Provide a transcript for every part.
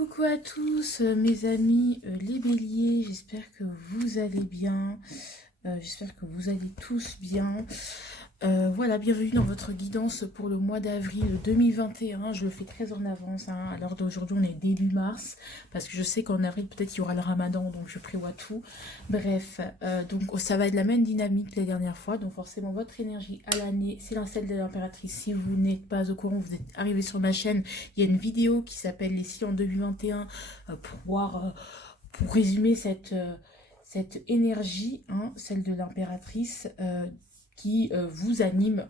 Coucou à tous mes amis les béliers, j'espère que vous allez bien, j'espère que vous allez tous bien. Voilà, bienvenue dans votre guidance pour le mois d'avril 2021, je le fais très en avance, hein. À l'heure d'aujourd'hui on est début mars, parce que je sais qu'en avril peut-être il y aura le ramadan, donc je prévois tout. Bref, donc ça va être la même dynamique que la dernière fois, donc forcément votre énergie à l'année, c'est celle de l'impératrice. Si vous n'êtes pas au courant, vous êtes arrivé sur ma chaîne, il y a une vidéo qui s'appelle Les signes en 2021 pour résumer cette énergie, hein, celle de l'impératrice, qui vous anime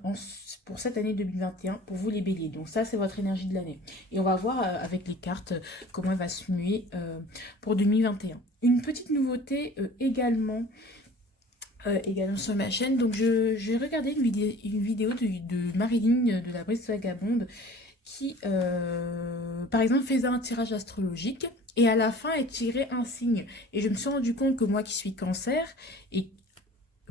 pour cette année 2021, pour vous les béliers. Donc ça, c'est votre énergie de l'année. Et on va voir avec les cartes comment elle va se muer pour 2021. Une petite nouveauté également sur ma chaîne. Donc j'ai regardé une vidéo de Marilyn de la Brise Vagabonde qui, par exemple, faisait un tirage astrologique et à la fin, elle tirait un signe. Et je me suis rendu compte que moi qui suis cancer et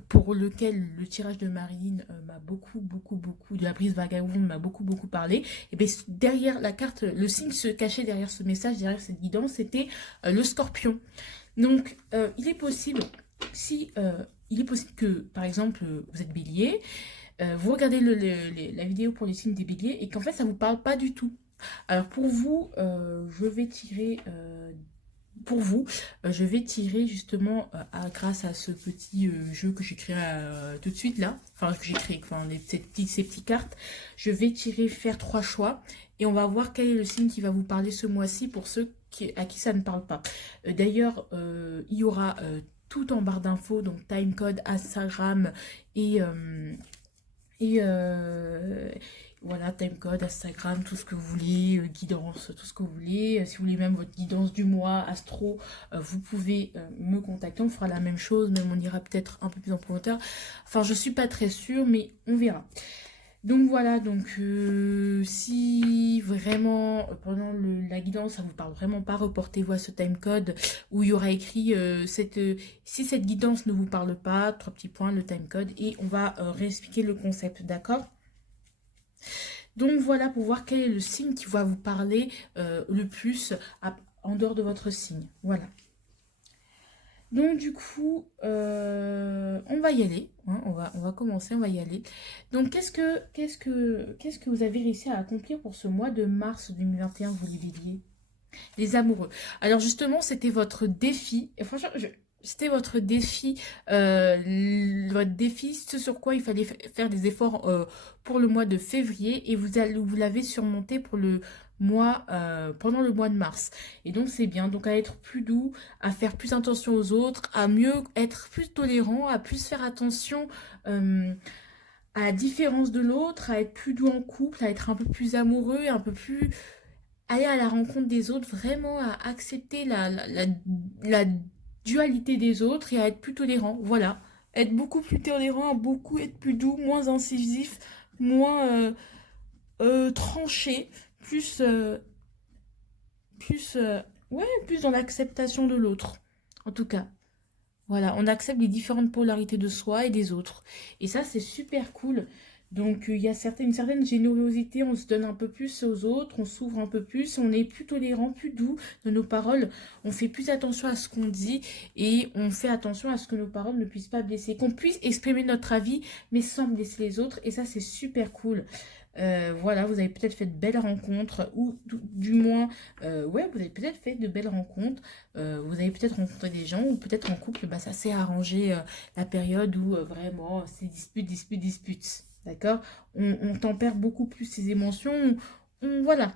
pour lequel le tirage de Marilyn m'a beaucoup, de la brise vagabonde m'a beaucoup parlé, et bien derrière la carte, le signe se cachait derrière ce message, derrière cette guidance, c'était le scorpion. Donc, il est possible, il est possible que, par exemple, vous êtes bélier, vous regardez la vidéo pour les signes des béliers et qu'en fait, ça ne vous parle pas du tout. Alors, pour vous, je vais tirer je vais tirer justement grâce à ce petit jeu que j'ai créé tout de suite là, enfin que j'ai créé, enfin ces petites cartes, je vais tirer, faire 3 choix et on va voir quel est le signe qui va vous parler ce mois-ci pour ceux à qui ça ne parle pas. D'ailleurs, il y aura tout en barre d'infos, donc timecode, Instagram et, et voilà, timecode, Instagram, tout ce que vous voulez, guidance, tout ce que vous voulez. Si vous voulez même votre guidance du mois, astro, vous pouvez me contacter. On fera la même chose, même on ira peut-être un peu plus en profondeur. Enfin, je suis pas très sûre, mais on verra. Donc voilà, donc si vraiment pendant la guidance ça vous parle vraiment pas, reportez-vous à ce timecode où il y aura écrit si cette guidance ne vous parle pas, 3 petits points, le timecode, et on va réexpliquer le concept, d'accord? Donc voilà, pour voir quel est le signe qui va vous parler le plus en dehors de votre signe. Voilà. Donc du coup, on va y aller, hein, on va commencer, on va y aller. Donc qu'est-ce que vous avez réussi à accomplir pour ce mois de mars 2021, vous les béliers? Les amoureux. Alors justement, c'était votre défi. Et franchement, c'était votre défi, ce sur quoi il fallait faire des efforts pour le mois de février. Et vous l'avez surmonté pour pendant le mois de mars. Et donc c'est bien. Donc à être plus doux, à faire plus attention aux autres, à mieux être plus tolérant, à plus faire attention à la différence de l'autre, à être plus doux en couple, à être un peu plus amoureux, un peu plus aller à la rencontre des autres, vraiment à accepter la dualité des autres et à être plus tolérant. Voilà. Être beaucoup plus tolérant, beaucoup être plus doux, moins incisif, moins tranché, plus, plus, ouais, plus dans l'acceptation de l'autre. En tout cas. Voilà, on accepte les différentes polarités de soi et des autres. Et ça, c'est super cool. Donc, il y a une certaine générosité, on se donne un peu plus aux autres, on s'ouvre un peu plus, on est plus tolérant, plus doux de nos paroles, on fait plus attention à ce qu'on dit et on fait attention à ce que nos paroles ne puissent pas blesser, qu'on puisse exprimer notre avis, mais sans blesser les autres. Et ça, c'est super cool. Voilà, vous avez peut-être fait de belles rencontres, ou du moins, ouais, vous avez peut-être fait de belles rencontres, vous avez peut-être rencontré des gens, ou peut-être en couple, bah, ça s'est arrangé la période où vraiment c'est dispute, d'accord? On tempère beaucoup plus ses émotions, voilà,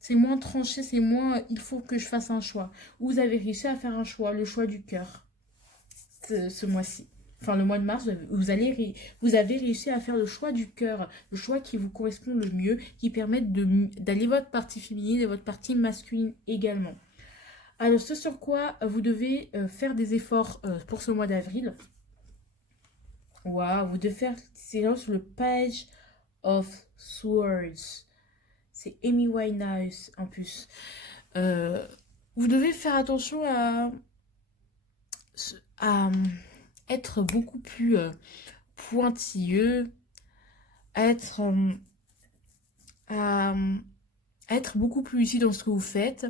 c'est moins tranché, c'est moins il faut que je fasse un choix. Vous avez réussi à faire un choix, le choix du cœur, ce mois-ci. Enfin, le mois de mars, vous avez réussi à faire le choix du cœur, le choix qui vous correspond le mieux, qui permette d'aller votre partie féminine et votre partie masculine également. Alors, ce sur quoi vous devez faire des efforts pour ce mois d'avril. Waouh, vous devez faire, c'est là sur le Page of Swords. C'est Amy Winehouse en plus. Vous devez faire attention à être beaucoup plus pointilleux, à être, à être beaucoup plus lucide dans ce que vous faites,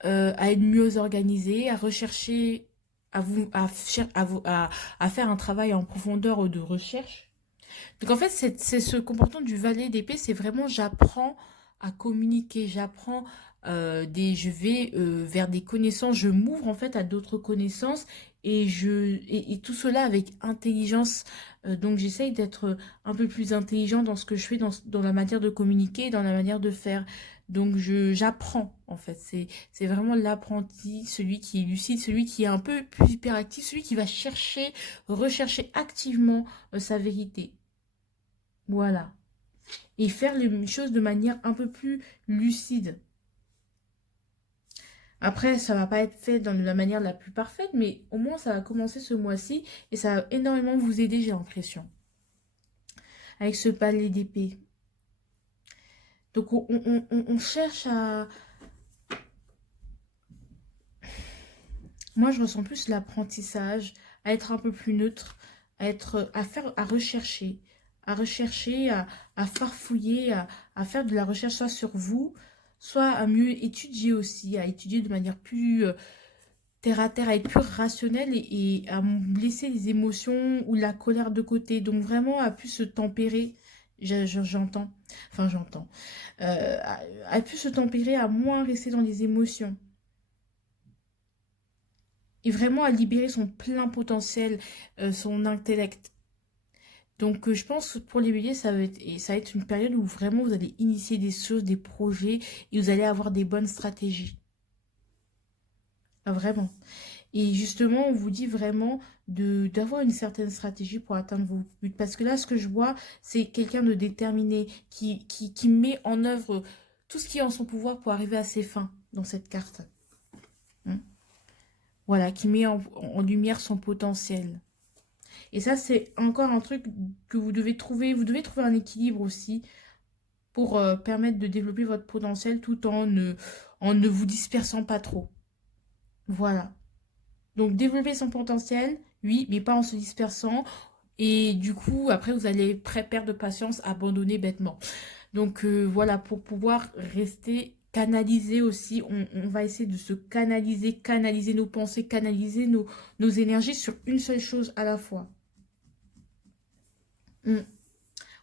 à être mieux organisé, à rechercher, à faire un travail en profondeur de recherche. Donc en fait, c'est ce comportement du valet d'épée, c'est vraiment j'apprends à communiquer, j'apprends je vais vers des connaissances, je m'ouvre en fait à d'autres connaissances et tout cela avec intelligence. Donc j'essaye d'être un peu plus intelligent dans ce que je fais, dans la manière de communiquer, dans la manière de faire. Donc j'apprends en fait, c'est vraiment l'apprenti, celui qui est lucide, celui qui est un peu plus hyperactif, celui qui va rechercher activement sa vérité. Voilà. Et faire les choses de manière un peu plus lucide. Après, ça va pas être fait dans la manière la plus parfaite, mais au moins ça va commencer ce mois-ci et ça va énormément vous aider, j'ai l'impression. Avec ce palais d'épée. Donc on cherche à... Moi, je ressens plus l'apprentissage, à être un peu plus neutre, à rechercher, à farfouiller, à faire de la recherche soit sur vous, soit à mieux étudier aussi, à étudier de manière plus terre à terre, à être plus rationnel et à laisser les émotions ou la colère de côté. Donc vraiment à plus se tempérer. J'entends, enfin j'entends, à plus se tempérer, à moins rester dans les émotions et vraiment à libérer son plein potentiel, son intellect. Donc je pense que pour les béliers, ça va être une période où vraiment vous allez initier des choses, des projets et vous allez avoir des bonnes stratégies. Ah, vraiment. Et justement, on vous dit vraiment d'avoir une certaine stratégie pour atteindre vos buts. Parce que là, ce que je vois, c'est quelqu'un de déterminé qui met en œuvre tout ce qui est en son pouvoir pour arriver à ses fins dans cette carte. Hein. Voilà, qui met en lumière son potentiel. Et ça, c'est encore un truc que vous devez trouver. Vous devez trouver un équilibre aussi pour permettre de développer votre potentiel tout en ne vous dispersant pas trop. Voilà. Donc, développer son potentiel, oui, mais pas en se dispersant. Et du coup, après, vous allez perdre de patience, abandonner bêtement. Donc, voilà, pour pouvoir rester canalisé aussi, on va essayer de se canaliser, canaliser nos pensées, canaliser nos énergies sur une seule chose à la fois. On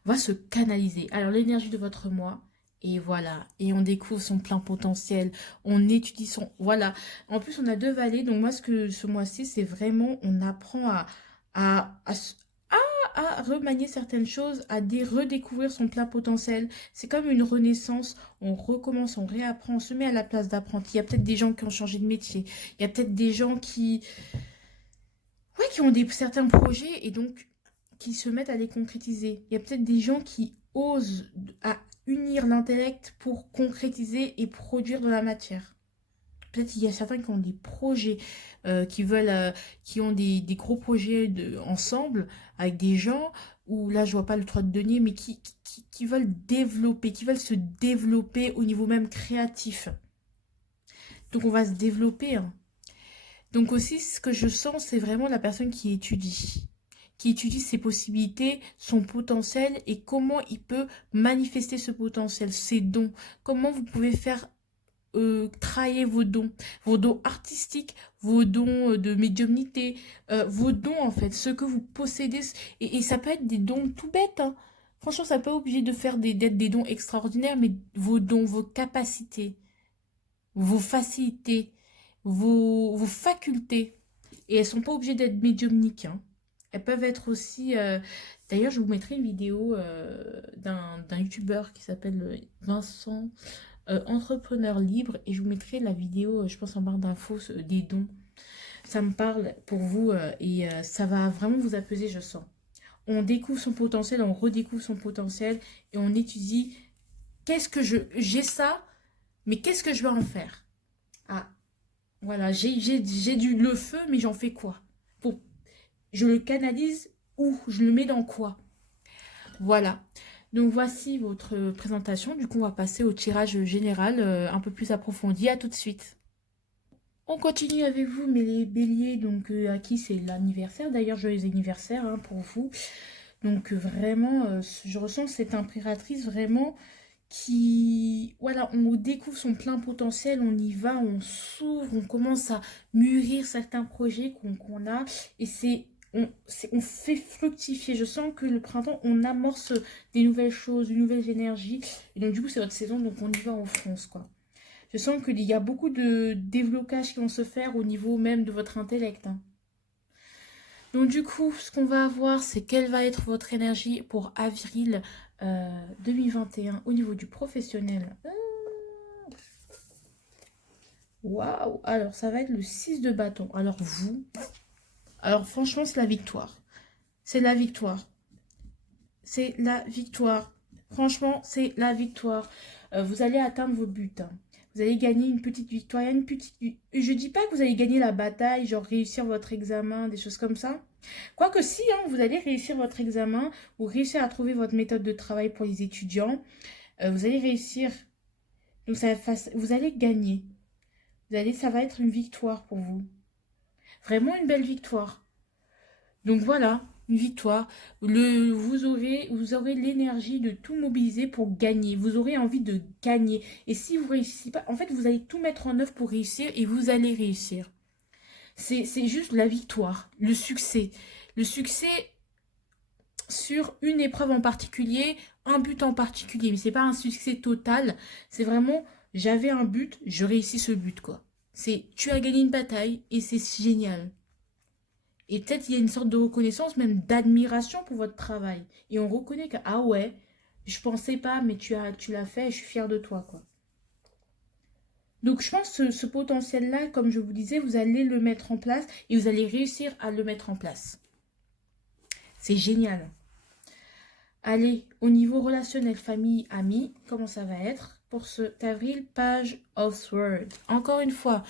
va se canaliser. Alors, l'énergie de votre moi. Et voilà, et on découvre son plein potentiel, on étudie son... Voilà, en plus on a deux vallées, donc moi ce mois-ci, c'est vraiment, on apprend à, à remanier certaines choses, redécouvrir son plein potentiel. C'est comme une renaissance, on recommence, on réapprend, on se met à la place d'apprenti. Il y a peut-être des gens qui ont changé de métier, il y a peut-être des gens ouais, qui ont certains projets et donc qui se mettent à les concrétiser. Il y a peut-être des gens qui osent à unir l'intellect pour concrétiser et produire de la matière. Peut-être qu'il y a certains qui ont des projets, qui ont des gros projets ensemble avec des gens où là je vois pas le 3 de denier, mais qui veulent développer, qui veulent se développer au niveau même créatif. Donc on va se développer. Hein. Donc aussi ce que je sens, c'est vraiment la personne qui étudie ses possibilités, son potentiel et comment il peut manifester ce potentiel, ses dons. Comment vous pouvez faire travailler vos dons artistiques, vos dons de médiumnité, vos dons en fait, ce que vous possédez. Et ça peut être des dons tout bêtes. Hein. Franchement, ça n'est pas obligé de faire d'être des dons extraordinaires, mais vos dons, vos capacités, vos facilités, vos facultés. Et elles sont pas obligées d'être médiumniques. Hein. Elles peuvent être aussi... D'ailleurs, je vous mettrai une vidéo d'un youtubeur qui s'appelle Vincent, entrepreneur libre. Et je vous mettrai la vidéo, je pense en barre d'infos, des dons. Ça me parle pour vous et ça va vraiment vous apaiser, je sens. On découvre son potentiel, on redécouvre son potentiel et on étudie qu'est-ce que j'ai ça, mais qu'est-ce que je vais en faire? Ah, voilà, j'ai le feu, mais j'en fais quoi? Je le canalise où? Je le mets dans quoi? Voilà. Donc voici votre présentation. Du coup, on va passer au tirage général un peu plus approfondi. À tout de suite. On continue avec vous, mais les béliers, donc à qui c'est l'anniversaire. D'ailleurs, joyeux anniversaire hein, pour vous. Donc vraiment, je ressens cette impératrice vraiment voilà, on découvre son plein potentiel, on y va, on s'ouvre, on commence à mûrir certains projets qu'on a, et on fait fructifier. Je sens que le printemps, on amorce des nouvelles choses, une nouvelle énergie, et donc du coup, c'est votre saison, donc on y va en France, quoi. Je sens qu'il y a beaucoup de déblocages qui vont se faire au niveau même de votre intellect, hein. Donc du coup, ce qu'on va avoir, c'est quelle va être votre énergie pour avril 2021 au niveau du professionnel. Waouh! Alors, ça va être le 6 de bâton. Alors franchement, c'est la victoire. C'est la victoire. C'est la victoire. Franchement, c'est la victoire. Vous allez atteindre vos buts, hein. Vous allez gagner une petite victoire. Il y a une petite... Je dis pas que vous allez gagner la bataille, genre réussir votre examen, des choses comme ça. Quoique si, hein, vous allez réussir votre examen ou réussir à trouver votre méthode de travail pour les étudiants. Vous allez réussir. Donc vous allez gagner. Ça va être une victoire pour vous. Vraiment une belle victoire. Donc voilà, une victoire. Vous aurez l'énergie de tout mobiliser pour gagner. Vous aurez envie de gagner. Et si vous ne réussissez pas, en fait, vous allez tout mettre en œuvre pour réussir et vous allez réussir. C'est juste la victoire, le succès. Le succès sur une épreuve en particulier, un but en particulier. Mais c'est pas un succès total. C'est vraiment, j'avais un but, je réussis ce but, quoi. C'est, tu as gagné une bataille et c'est génial. Et peut-être il y a une sorte de reconnaissance, même d'admiration pour votre travail. Et on reconnaît que, ah ouais, je pensais pas, mais tu l'as fait et je suis fière de toi, quoi. Donc je pense que ce potentiel-là, comme je vous disais, vous allez le mettre en place et vous allez réussir à le mettre en place. C'est génial. Allez, au niveau relationnel, famille, amis, comment ça va être pour cet avril? Page of Swords. Encore une fois,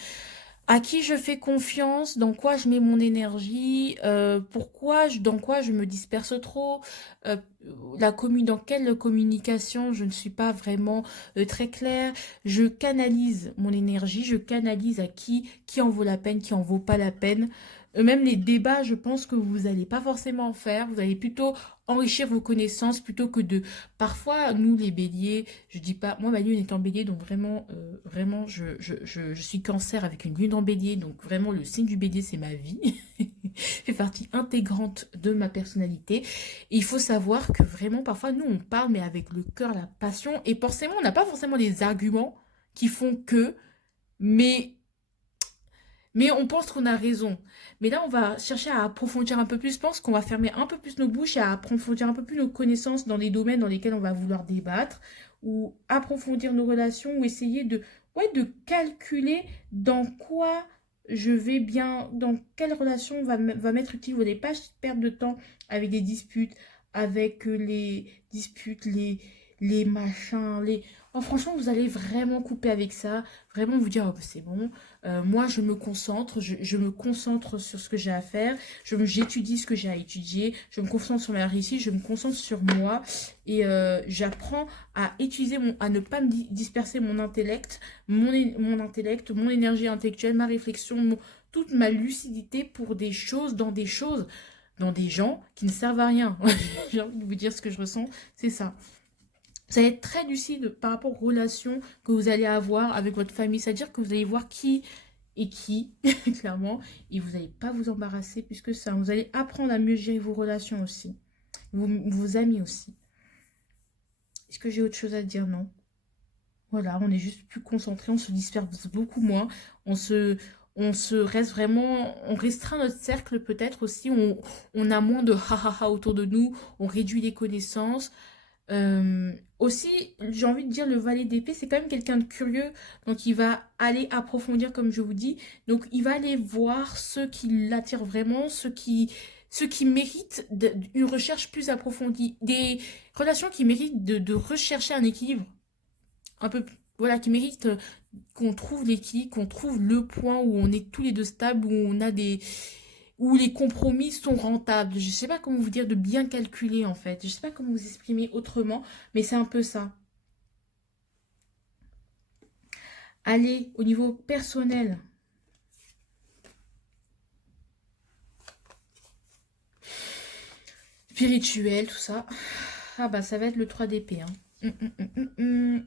à qui je fais confiance, dans quoi je mets mon énergie, dans quoi je me disperse trop, dans quelle communication je ne suis pas vraiment très claire. Je canalise mon énergie, je canalise à qui en vaut la peine, qui en vaut pas la peine. Même les débats, je pense que vous n'allez pas forcément en faire. Vous allez plutôt enrichir vos connaissances plutôt que de... Parfois, nous, les béliers, je dis pas... Moi, ma lune est en bélier, donc vraiment, je suis cancer avec une lune en bélier. Donc vraiment, le signe du bélier, c'est ma vie. Fait partie intégrante de ma personnalité. Et il faut savoir que vraiment, parfois, nous, on parle, mais avec le cœur, la passion. Et forcément, on n'a pas forcément les arguments qui font que... Mais on pense qu'on a raison. Mais là, on va chercher à approfondir un peu plus. Je pense qu'on va fermer un peu plus nos bouches et à approfondir un peu plus nos connaissances dans les domaines dans lesquels on va vouloir débattre, ou approfondir nos relations, ou essayer ouais, de calculer dans quoi je vais bien, dans quelle relation va m'être utile. Vous n'allez pas perdre de temps avec des disputes, avec les disputes, les machins, les... Oh, franchement, vous allez vraiment couper avec ça. Vraiment vous dire, oh, bah, c'est bon. Moi, je me concentre. Je me concentre sur ce que j'ai à faire. J'étudie ce que j'ai à étudier. Je me concentre sur ma réussite. Je me concentre sur moi. Et j'apprends à utiliser à ne pas me disperser mon intellect, mon intellect, mon énergie intellectuelle, ma réflexion, toute ma lucidité pour des choses, dans des gens qui ne servent à rien. J'ai envie de vous dire ce que je ressens. C'est ça. Vous allez être très lucide par rapport aux relations que vous allez avoir avec votre famille. C'est-à-dire que vous allez voir qui est qui, clairement. Et vous n'allez pas vous embarrasser plus que ça. Vous allez apprendre à mieux gérer vos relations aussi. Vos amis aussi. Est-ce que j'ai autre chose à dire? Non. Voilà, on est juste plus concentré. On se disperse beaucoup moins. On se reste vraiment... On restreint notre cercle peut-être aussi. On a moins de ha-ha-ha autour de nous. On réduit les connaissances. Aussi, j'ai envie de dire, le valet d'épée, c'est quand même quelqu'un de curieux. Donc, il va aller approfondir, comme je vous dis. Donc, il va aller voir ceux qui l'attirent vraiment, ceux qui méritent une recherche plus approfondie. Des relations qui méritent de rechercher un équilibre. Un peu, voilà, qui méritent qu'on trouve l'équilibre, qu'on trouve le point où on est tous les deux stables, où on a où les compromis sont rentables. Je ne sais pas comment vous dire, de bien calculer en fait. Je ne sais pas comment vous exprimer autrement, mais c'est un peu ça. Allez, au niveau personnel. Spirituel, tout ça. Ah bah ça va être le 3 d'épée. Hein. Hum, hum, hum, hum, hum.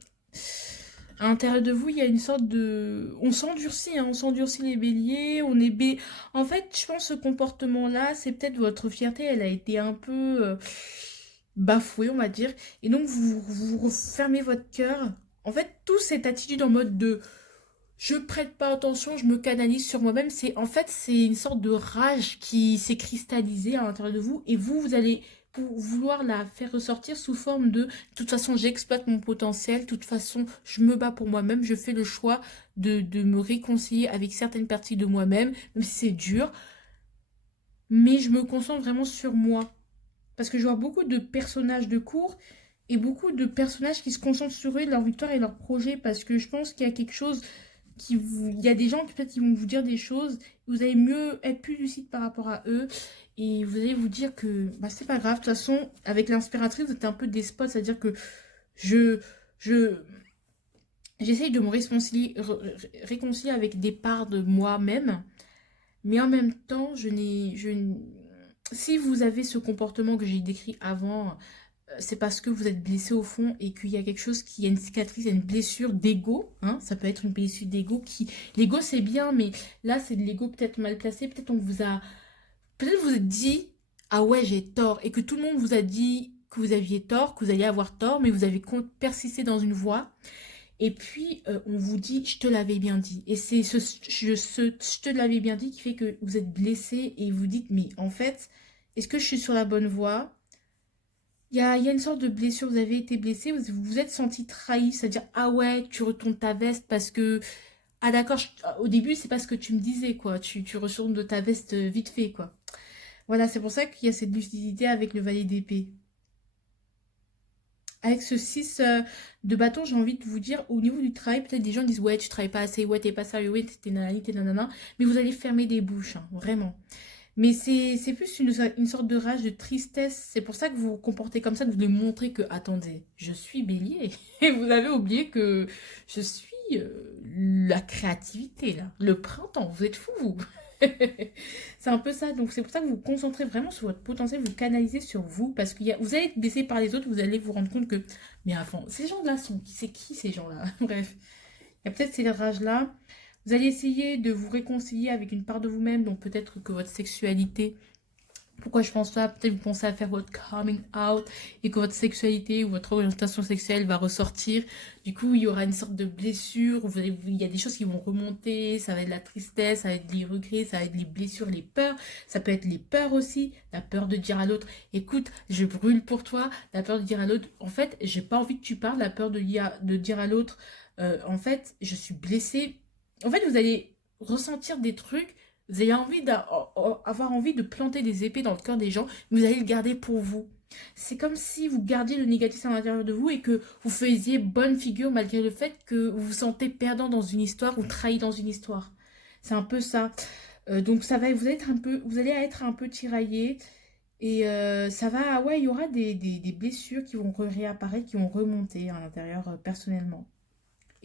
À l'intérieur de vous, il y a une sorte de... On s'endurcit, hein, on s'endurcit les béliers, on est En fait, je pense que ce comportement-là, c'est peut-être votre fierté, elle a été un peu bafouée, on va dire. Et donc, vous refermez votre cœur. En fait, tout cette attitude en mode de je prête pas attention, je me canalise sur moi-même. C'est une sorte de rage qui s'est cristallisée à l'intérieur de vous et vous allez pour vouloir la faire ressortir sous forme de toute façon, j'exploite mon potentiel, de toute façon, je me bats pour moi-même, je fais le choix de me réconcilier avec certaines parties de moi-même, même si c'est dur, mais je me concentre vraiment sur moi. Parce que je vois beaucoup de personnages de cours et beaucoup de personnages qui se concentrent sur eux, leur victoire et leur projet, parce que je pense qu'il y a quelque chose il y a des gens qui peut-être qui vont vous dire des choses, vous allez mieux être plus lucide par rapport à eux et vous allez vous dire que bah, c'est pas grave. De toute façon, avec l'inspiratrice, vous êtes un peu despote, c'est-à-dire que je, je, j'essaye de me réconcilier avec des parts de moi-même, mais en même temps, si vous avez ce comportement que j'ai décrit avant, c'est parce que vous êtes blessé au fond et qu'il y a quelque chose qui y a une cicatrice, il y a une blessure d'ego, hein, ça peut être une blessure d'ego qui... L'ego c'est bien, mais là c'est de l'ego peut-être mal placé, peut-être on vous a... Peut-être vous êtes dit, ah ouais j'ai tort, et que tout le monde vous a dit que vous aviez tort, que vous alliez avoir tort, mais vous avez persisté dans une voie, et puis on vous dit, je te l'avais bien dit. Et c'est je te l'avais bien dit qui fait que vous êtes blessé et vous dites, mais en fait, est-ce que je suis sur la bonne voie? Il y a une sorte de blessure, vous avez été blessé, vous vous êtes senti trahi, c'est-à-dire, ah ouais, tu retournes ta veste parce que, ah d'accord, au début, c'est pas ce que tu me disais, quoi, tu retournes de ta veste vite fait, quoi. Voilà, c'est pour ça qu'il y a cette lucidité avec le valet d'épée. Avec ce 6 de bâton, j'ai envie de vous dire, au niveau du travail, peut-être des gens disent, ouais, tu travailles pas assez, ouais, t'es pas sérieux, ouais, t'es nanani, t'es nanana, mais vous allez fermer des bouches, hein, vraiment. Mais c'est plus une sorte de rage, de tristesse. C'est pour ça que vous vous comportez comme ça, de vous montrer que, attendez, je suis bélier. Et vous avez oublié que je suis la créativité, là. Le printemps, vous êtes fous, vous. C'est un peu ça. Donc c'est pour ça que vous vous concentrez vraiment sur votre potentiel, vous canalisez sur vous. Parce que vous allez être baissé par les autres, vous allez vous rendre compte que, mais avant, ces gens-là sont... C'est qui ces gens-là? Bref. Il y a peut-être ces rages-là. Vous allez essayer de vous réconcilier avec une part de vous-même, donc peut-être que votre sexualité, pourquoi je pense ça, peut-être vous pensez à faire votre coming out et que votre sexualité ou votre orientation sexuelle va ressortir. Du coup, il y aura une sorte de blessure, il y a des choses qui vont remonter, ça va être la tristesse, ça va être les regrets, ça va être les blessures, les peurs, ça peut être les peurs aussi, la peur de dire à l'autre, écoute, je brûle pour toi, la peur de dire à l'autre, en fait, j'ai pas envie que tu parles, la peur de dire à l'autre, en fait, je suis blessée. En fait, vous allez ressentir des trucs, vous allez avoir envie de planter des épées dans le cœur des gens, mais vous allez le garder pour vous. C'est comme si vous gardiez le négatif à l'intérieur de vous et que vous faisiez bonne figure malgré le fait que vous vous sentez perdant dans une histoire ou trahi dans une histoire. C'est un peu ça. Donc vous allez être un peu tiraillé et ça va, ouais, il y aura des blessures qui vont réapparaître, qui vont remonter à l'intérieur personnellement.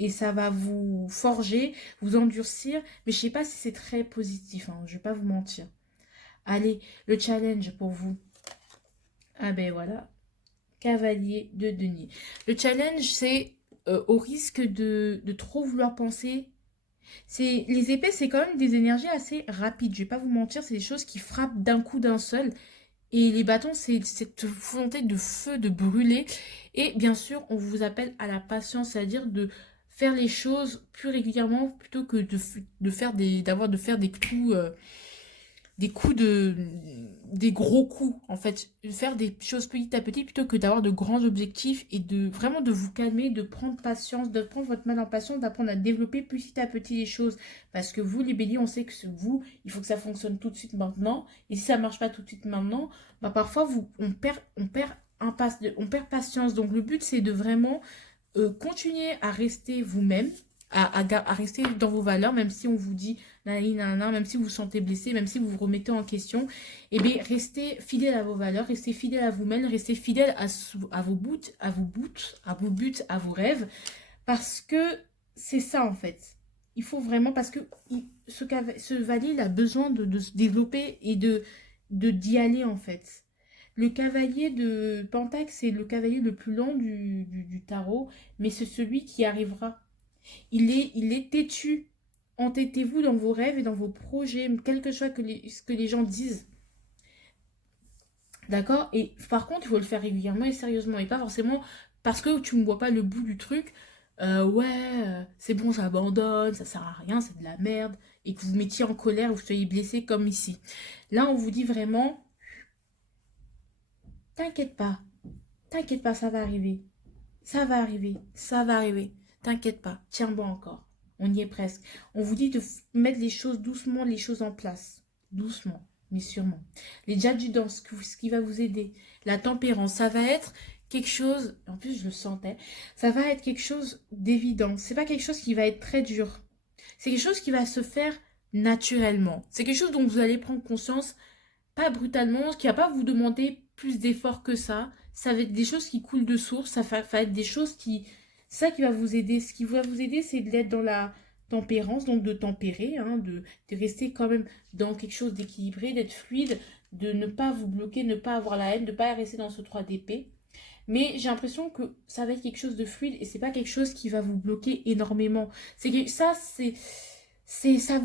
Et ça va vous forger, vous endurcir. Mais je sais pas si c'est très positif, hein, je vais pas vous mentir. Allez, le challenge pour vous. Ah ben voilà, cavalier de denier. Le challenge, c'est au risque de trop vouloir penser. Les épées, c'est quand même des énergies assez rapides. Je vais pas vous mentir, c'est des choses qui frappent d'un coup d'un seul. Et les bâtons, c'est cette volonté de feu, de brûler. Et bien sûr, on vous appelle à la patience, c'est-à-dire de faire les choses plus régulièrement plutôt que de faire des gros coups, en fait. De faire des choses petit à petit plutôt que d'avoir de grands objectifs et vraiment de vous calmer, de prendre patience, de prendre votre mal en patience, d'apprendre à développer petit à petit les choses. Parce que vous, les béliers, on sait que il faut que ça fonctionne tout de suite maintenant. Et si ça marche pas tout de suite maintenant, bah parfois, on perd patience. Donc, le but, c'est de vraiment continuer à rester vous-même, à rester dans vos valeurs, même si on vous dit nanani, nanana, même si vous vous sentez blessé, même si vous vous remettez en question, et bien restez fidèle à vos valeurs, restez fidèle à vous-même, restez fidèle à vos buts, à vos rêves, parce que c'est ça en fait. Il faut vraiment, parce que ce valet, il a besoin de se développer et d'y aller en fait. Le cavalier de Pentacle, c'est le cavalier le plus lent du tarot, mais c'est celui qui arrivera. Il est têtu. Entêtez-vous dans vos rêves et dans vos projets, quel que soit ce que les gens disent. D'accord? Et par contre, il faut le faire régulièrement et sérieusement. Et pas forcément parce que tu ne vois pas le bout du truc. C'est bon, j'abandonne, ça sert à rien, c'est de la merde. Et que vous mettiez en colère ou que vous soyez blessé comme ici. Là, on vous dit vraiment, t'inquiète pas. T'inquiète pas, ça va arriver. Ça va arriver. Ça va arriver. T'inquiète pas. Tiens bon encore. On y est presque. On vous dit de mettre les choses doucement, les choses en place. Doucement, mais sûrement. Les djadjudans, ce qui va vous aider. La tempérance, ça va être quelque chose, en plus je le sentais, ça va être quelque chose d'évident. C'est pas quelque chose qui va être très dur. C'est quelque chose qui va se faire naturellement. C'est quelque chose dont vous allez prendre conscience, pas brutalement, qui va pas vous demander plus d'efforts que ça. Ça va être des choses qui coulent de source, va être des choses qui... C'est ça qui va vous aider. Ce qui va vous aider, c'est d'être dans la tempérance, donc de tempérer, hein, de rester quand même dans quelque chose d'équilibré, d'être fluide, de ne pas vous bloquer, ne pas avoir la haine, de ne pas rester dans ce 3 d'épée. Mais j'ai l'impression que ça va être quelque chose de fluide et c'est pas quelque chose qui va vous bloquer énormément. C'est que ça, ça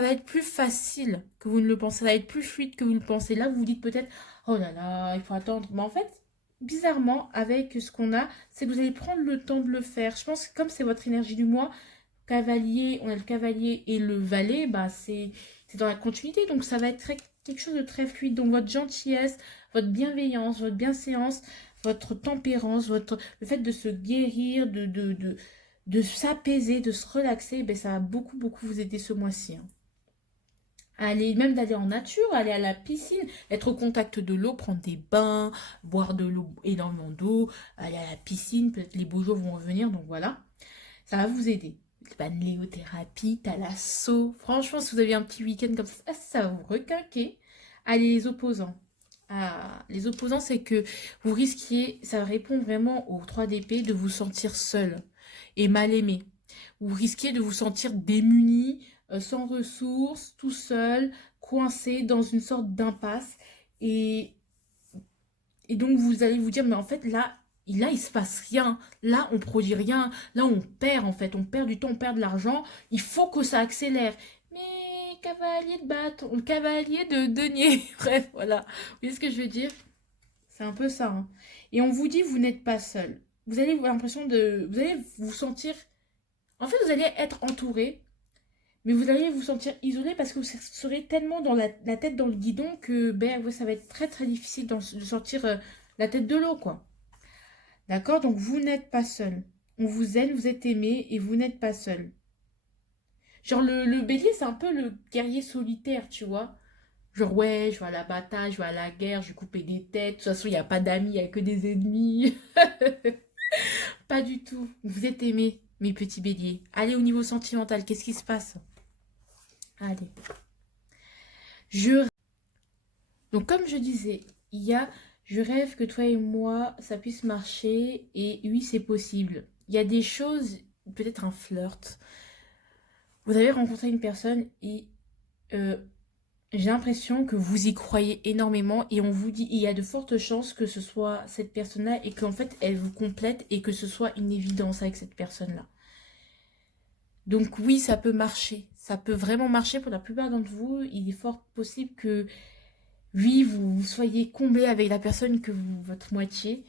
va être plus facile que vous ne le pensez, ça va être plus fluide que vous le pensez. Là, vous vous dites peut-être, oh là là, il faut attendre. Mais en fait, bizarrement, avec ce qu'on a, c'est que vous allez prendre le temps de le faire. Je pense que comme c'est votre énergie du mois, cavalier, on a le cavalier et le valet, bah c'est dans la continuité. Donc ça va être quelque chose de très fluide. Donc votre gentillesse, votre bienveillance, votre bienséance, votre tempérance, le fait de se guérir, de s'apaiser, de se relaxer, ben, ça va beaucoup, beaucoup vous aider ce mois-ci. Hein. Aller, même d'aller en nature, aller à la piscine, être au contact de l'eau, prendre des bains, boire de l'eau, énormément d'eau, aller à la piscine, peut-être les beaux jours vont revenir, donc voilà. Ça va vous aider. Balnéothérapie, thalasso. Franchement, si vous avez un petit week-end comme ça va vous requinquer. Allez, les opposants. Ah, les opposants, c'est que vous risquiez, ça répond vraiment aux 3 d'épée, de vous sentir seul et mal aimé. Vous risquez de vous sentir démuni, sans ressources, tout seul, coincé dans une sorte d'impasse. Et, et donc, vous allez vous dire, mais en fait, là, il se passe rien. Là, on produit rien. Là, on perd, en fait. On perd du temps, on perd de l'argent. Il faut que ça accélère. Mais cavalier de bâton, le cavalier de denier. Bref, voilà. Vous voyez ce que je veux dire? C'est un peu ça. Hein. Et on vous dit, vous n'êtes pas seul. Vous allez avoir l'impression de... Vous allez vous sentir... En fait, vous allez être entouré. Mais vous allez vous sentir isolé parce que vous serez tellement dans la tête dans le guidon que ben, ouais, ça va être très très difficile de sortir la tête de l'eau, quoi. D'accord? Donc, vous n'êtes pas seul. On vous aime, vous êtes aimé et vous n'êtes pas seul. Genre, le bélier, c'est un peu le guerrier solitaire, tu vois. Genre, ouais, je vais à la bataille, je vais à la guerre, je vais couper des têtes. De toute façon, il n'y a pas d'amis, il n'y a que des ennemis. Pas du tout. Vous êtes aimés, mes petits béliers. Allez, au niveau sentimental, qu'est-ce qui se passe? Allez. Je... Donc, comme je disais, il y a... Je rêve que toi et moi, ça puisse marcher. Et oui, c'est possible. Il y a des choses, peut-être un flirt. Vous avez rencontré une personne et j'ai l'impression que vous y croyez énormément. Et on vous dit, il y a de fortes chances que ce soit cette personne-là et qu'en fait, elle vous complète et que ce soit une évidence avec cette personne-là. Donc oui, ça peut marcher. Ça peut vraiment marcher pour la plupart d'entre vous. Il est fort possible que oui, vous soyez comblé avec la personne que vous, votre moitié,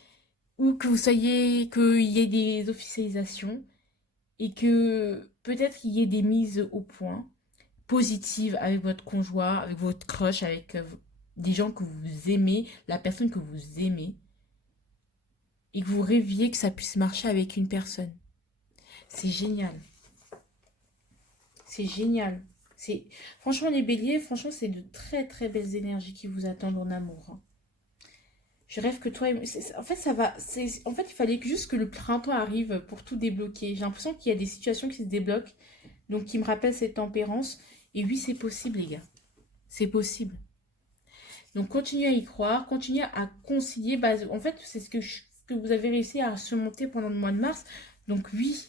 ou que vous soyez, qu'il y ait des officialisations, et que peut-être qu'il y ait des mises au point positives avec votre conjoint, avec votre crush, avec des gens que vous aimez, la personne que vous aimez, et que vous rêviez que ça puisse marcher avec une personne. C'est génial. C'est génial. C'est franchement les béliers, franchement c'est de très très belles énergies qui vous attendent en amour. Hein. Je rêve que toi et moi... En fait, ça va... En fait, il fallait juste que le printemps arrive pour tout débloquer. J'ai l'impression qu'il y a des situations qui se débloquent, donc qui me rappellent cette tempérance. Et oui, c'est possible, les gars. C'est possible. Donc, continuez à y croire, continuez à concilier. Bah, en fait, c'est que vous avez réussi à surmonter pendant le mois de mars. Donc, oui,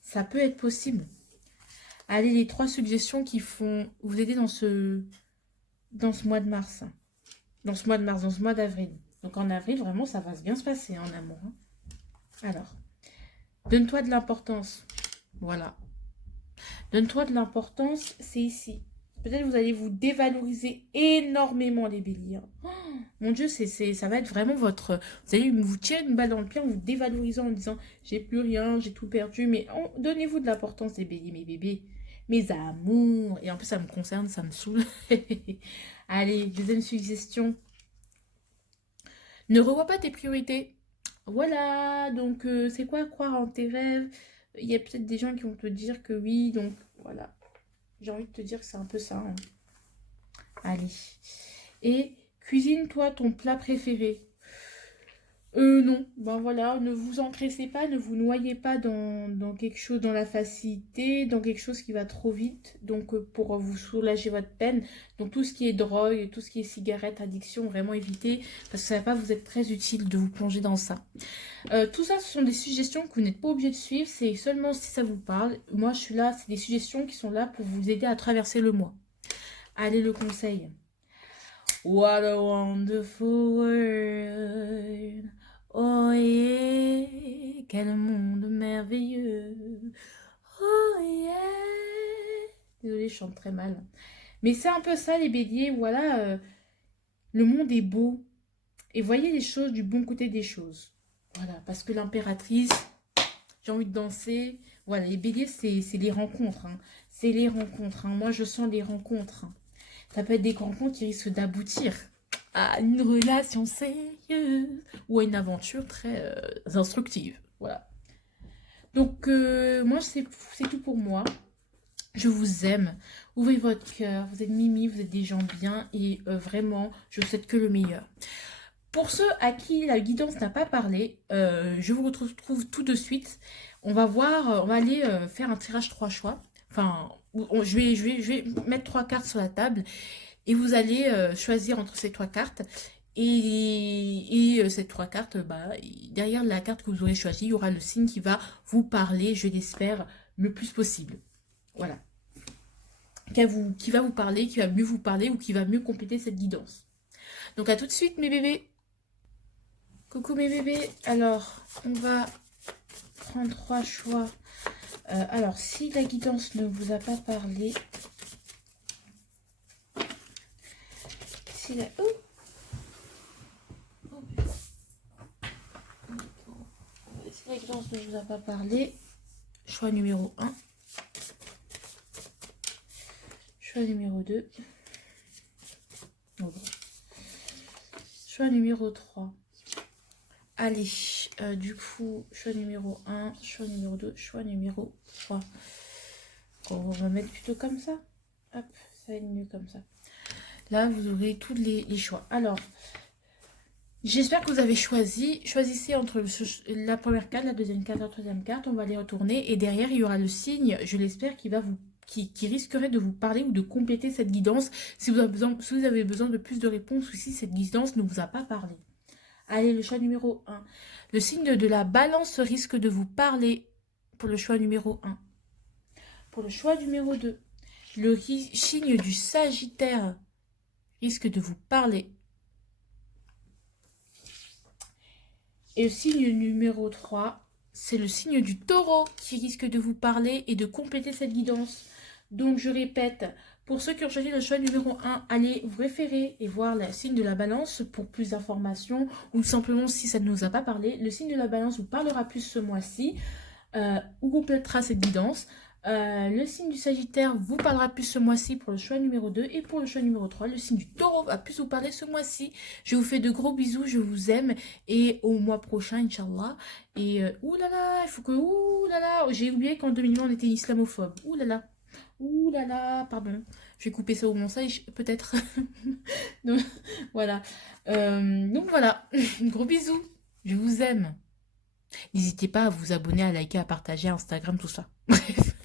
ça peut être possible. Allez, les 3 suggestions qui font vous aider dans ce mois de mars. dans ce mois de mars, dans ce mois d'avril. Donc en avril, vraiment, ça va bien se passer en amour. Hein. Alors, donne-toi de l'importance. Voilà. Donne-toi de l'importance, c'est ici. Peut-être vous allez vous dévaloriser énormément les béliers. Hein. Oh, mon Dieu, ça va être vraiment votre... Vous allez vous tirer une balle dans le pied en vous dévalorisant, en disant j'ai plus rien, j'ai tout perdu. Mais donnez-vous de l'importance les béliers, mes bébés, mes amours. Et en plus, ça me concerne, ça me saoule. Allez, deuxième suggestion. Ne revois pas tes priorités. Voilà, donc c'est quoi croire en tes rêves? Il y a peut-être des gens qui vont te dire que oui, donc voilà. J'ai envie de te dire que c'est un peu ça. Hein. Allez. Et cuisine-toi ton plat préféré. Non, ben voilà, ne vous engraissez pas, ne vous noyez pas dans quelque chose, dans la facilité, dans quelque chose qui va trop vite, donc pour vous soulager votre peine. Donc tout ce qui est drogue, tout ce qui est cigarette, addiction, vraiment évitez, parce que ça va pas vous être très utile de vous plonger dans ça. Tout ça, ce sont des suggestions que vous n'êtes pas obligé de suivre, c'est seulement si ça vous parle. Moi, je suis là, c'est des suggestions qui sont là pour vous aider à traverser le mois. Allez, le conseil. What a wonderful world. Oh yeah, quel monde merveilleux. Oh yeah. Désolée, je chante très mal. Mais c'est un peu ça les béliers, voilà, le monde est beau. Et voyez les choses du bon côté des choses. Voilà, parce que l'impératrice, j'ai envie de danser. Voilà, les béliers, c'est les rencontres. Hein. C'est les rencontres. Hein. Moi, je sens les rencontres. Hein. Ça peut être des rencontres qui risquent d'aboutir à une relation sérieuse ou à une aventure très instructive. Voilà. Donc, moi, c'est tout pour moi. Je vous aime. Ouvrez votre cœur. Vous êtes mimi, vous êtes des gens bien. Et vraiment, je vous souhaite que le meilleur. Pour ceux à qui la guidance n'a pas parlé, je vous retrouve tout de suite. On va voir, on va aller faire un tirage 3 choix. Enfin, je vais mettre 3 cartes sur la table. Et vous allez choisir entre ces 3 cartes. Et ces 3 cartes, derrière la carte que vous aurez choisie, il y aura le signe qui va vous parler, je l'espère, le plus possible. Voilà. Qui va vous parler, qui va mieux vous parler ou qui va mieux compléter cette guidance. Donc à tout de suite mes bébés. Coucou mes bébés. Alors, on va prendre 3 choix. Alors, si la guidance ne vous a pas parlé... Si la... Si la guidance ne vous a pas parlé, choix numéro 1. Choix numéro 2. Choix numéro 3. Allez, du coup, choix numéro 1, choix numéro 2, choix numéro 3. On va mettre plutôt comme ça. Hop, ça va être mieux comme ça. Là, vous aurez tous les choix. Alors, j'espère que vous avez choisi. Choisissez entre la première carte, la deuxième carte, la troisième carte. On va les retourner. Et derrière, il y aura le signe, je l'espère, qui risquerait de vous parler ou de compléter cette guidance. Si vous avez besoin de plus de réponses ou si cette guidance ne vous a pas parlé. Allez, le choix numéro 1. Le signe de la balance risque de vous parler pour le choix numéro 1. Pour le choix numéro 2, le signe du Sagittaire risque de vous parler. Et le signe numéro 3, c'est le signe du Taureau qui risque de vous parler et de compléter cette guidance. Donc, je répète, pour ceux qui ont choisi le choix numéro 1, allez vous référer et voir le signe de la balance pour plus d'informations ou simplement si ça ne nous a pas parlé. Le signe de la balance vous parlera plus ce mois-ci ou complétera cette guidance. Le signe du Sagittaire vous parlera plus ce mois-ci pour le choix numéro 2 et pour le choix numéro 3, le signe du Taureau va plus vous parler ce mois-ci. Je vous fais de gros bisous, je vous aime et au mois prochain, Inch'Allah. Et oulala, il faut que, oulala, j'ai oublié qu'en 2020 on était islamophobe. Oulala, pardon. Je vais couper ça au montage, peut-être. Donc, voilà. Donc voilà, gros bisous, je vous aime. N'hésitez pas à vous abonner, à liker, à partager, à Instagram, tout ça. Bref.